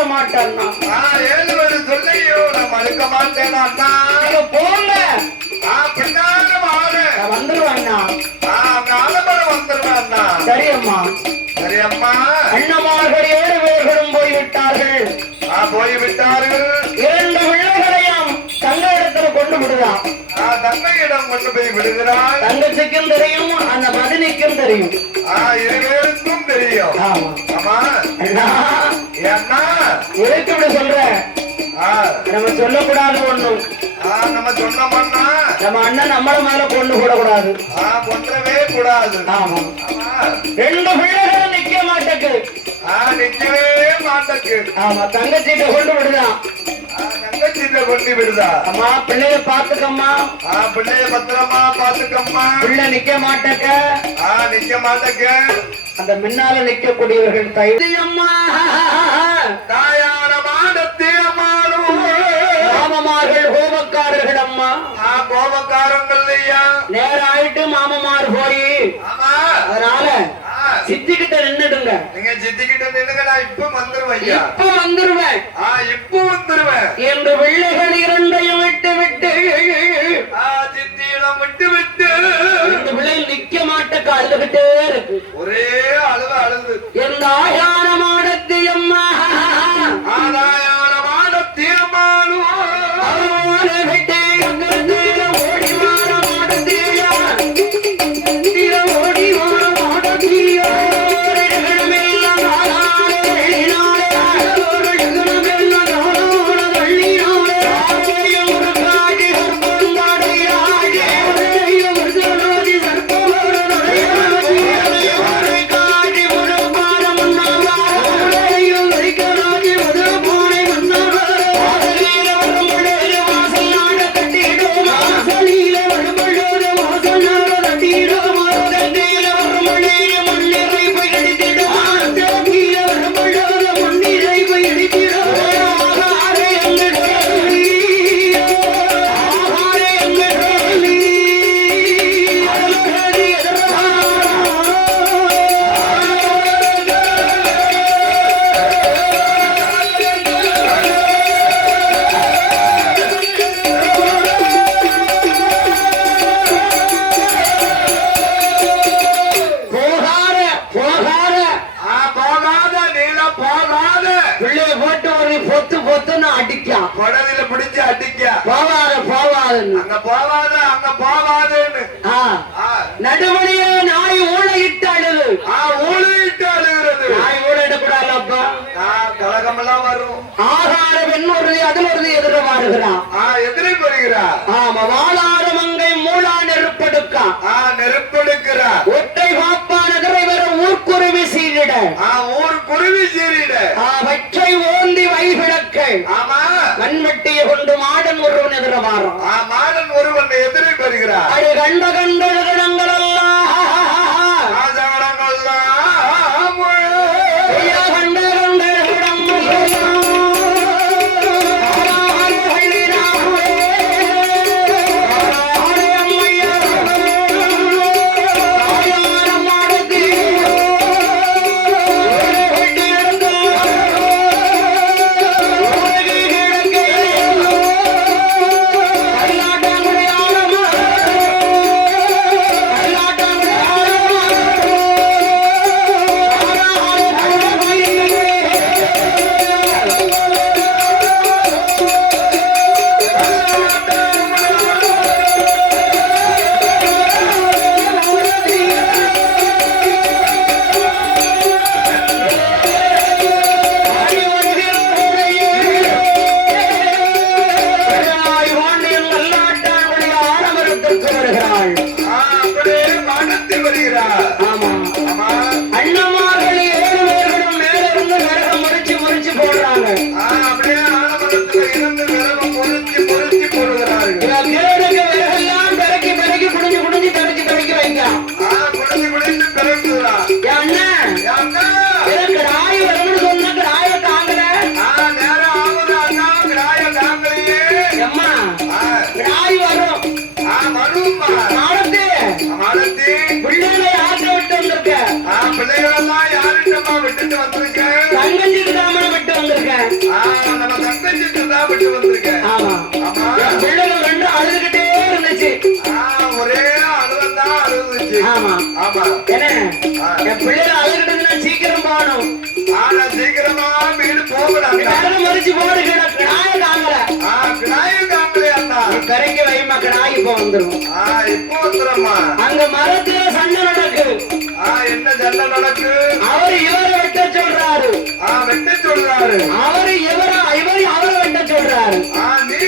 மறுக்க மாட்டேன். ஏழு பேரு சொல்லையோ நான் மறுக்க மாட்டேன் அண்ணா. போங்க பின்னால வாழு வந்துருவேண்ணா. ஆலமரம் வந்துருவேன் அண்ணா. சரி அம்மா. சரி அம்மா. அண்ணமார்கள் 7 பேர்களும் போய்விட்டார்கள். போய்விட்டார்கள். 2 பிள்ளைகளையும் தங்க இடத்துல கொண்டு விடுறான். தங்கையிடம் கொண்டு போய் விடுகிறாள். தங்கச்சிக்கும் தெரியும், அந்த மதினிக்கும் தெரியும். 2 பேருக்கும் தெரியும். ஆமா அண்ணா அண்ணா எதுக்கு இப்படி சொல்ற? நம்ம சொல்லக்கூடாது ஒண்ணும். நம்ம சொன்னோம்னா நம்ம அண்ணன் நம்மள மேல கொண்டு கூடாது. கொன்றவே கூடாது. ஆமா. 2 பிள்ளைகளும் நிக்க மாட்டேக்கு. நிக்கவே மாட்டேக்கு. ஆமா. தங்கச்சிட்ட கொண்டு விடுதான். தங்கச்சிட்ட கொண்டு விடுதா. அம்மா பிள்ளைய பாத்துக்கம்மா. பிள்ளைய பத்திரமா பாத்துக்கம்மா. பிள்ளை நிக்க மாட்டேக்க. நிக்க மாட்டேக்க. அந்த முன்னால நிக்கக்கூடியவர்கள் தைரியம்மா. தாயான மாடத்தே அம்மாளும் மாமமார்கள் கோபக்காரர்கள் அம்மா. கோபக்காரங்கள் ஐயா. நேரம் ஆயிட்டு மாமமார் போய். அதனால சித்திக்கிட்ட நின்னுடுங்க. நீங்க சித்திக்கிட்ட நின்னுங்க. நான் இப்ப வந்துருவேன். இப்ப வந்துருவேன். இப்ப வந்துருவேன் என்று பிள்ளைகள் 2ஐயும் விட்டு விட்டு சித்தியிடம் விட்டு விட்டு இந்த பிள்ளைகள் நிக்க மாட்டேக்க அழுதுகிட்டே இருக்கு. ஒரே அழுது அழுது எந்த ஆயான மாடத்தியம்மா. ஆதாயான மாடத்தியம்மாளும் விட்டு ஓடி வார மாடத்தியா. ஓடி வார மாடத்தியா. கொடதில பிடிச்சு அடிக்க. போவாத போவாதுன்னு. அங்க போவாத அங்க போவாதுன்னு. நடுவழியே நாய் ஊழையிட்டு அழுது. ஊழையிட்டு அழுகிறது. நாய் ஊழையிடக்கூடாது அப்பா. கலகமெல்லாம் வரும். ஆகார பெண் ஒருதி அதில் ஒருதி எதிர மாறுகிறான். எதிரே வருகிறா. ஆமா. வாழார மங்கை மூளா நெருப்படுக்கா. நெருப்படுக்கிறா. ஒற்றை பாப்பான வர ஊர்க்குருவி சீரிட. ஊர்க்குருவி சீரிட. வற்றை ஓந்தி வைகிழக்க. ஆமா. கண்வெட்டியை கொண்டு மாடன் ஒருவன் எதிர மாறும். மாடன் ஒருவன் எதிரே வருகிறார். அது கண்ட கண்ட இடங்கள் எல்லாம் விட்டுட்டு வந்திருக்கேன். தங்கச்சிக்கு தாமரை விட்டு வந்திருக்கேன். நம்ம தங்கச்சிக்கு தான் விட்டு வந்திருக்கேன். ஆமா ஆமா. என் பிள்ளைகள் ரெண்டும் அழுதுகிட்டே இருந்துச்சு. ஒரே அழுவதான் அழுதுச்சு. ஆமா ஆமா. என்ன என் பிள்ளைகள் அழுதுகிட்டு சீக்கிரம் போகணும். ஆனா சீக்கிரமா வீடு போகலாம். கடலை மறிச்சு போடு கிடாய காங்கல. கிடாயும் காங்கலையா அண்ணா? கரைக்கு வைமா கிடாய் இப்ப வந்துரும். இப்போ வந்துடும்மா. அங்க மரத்துல சண்டை நடக்குது. என்ன சண்டை நடக்கு? அவரு இவரை வெட்ட சொல்றாரு. வெட்ட சொல்றாரு. அவரு அவரை வெட்ட சொல்றாரு. நீ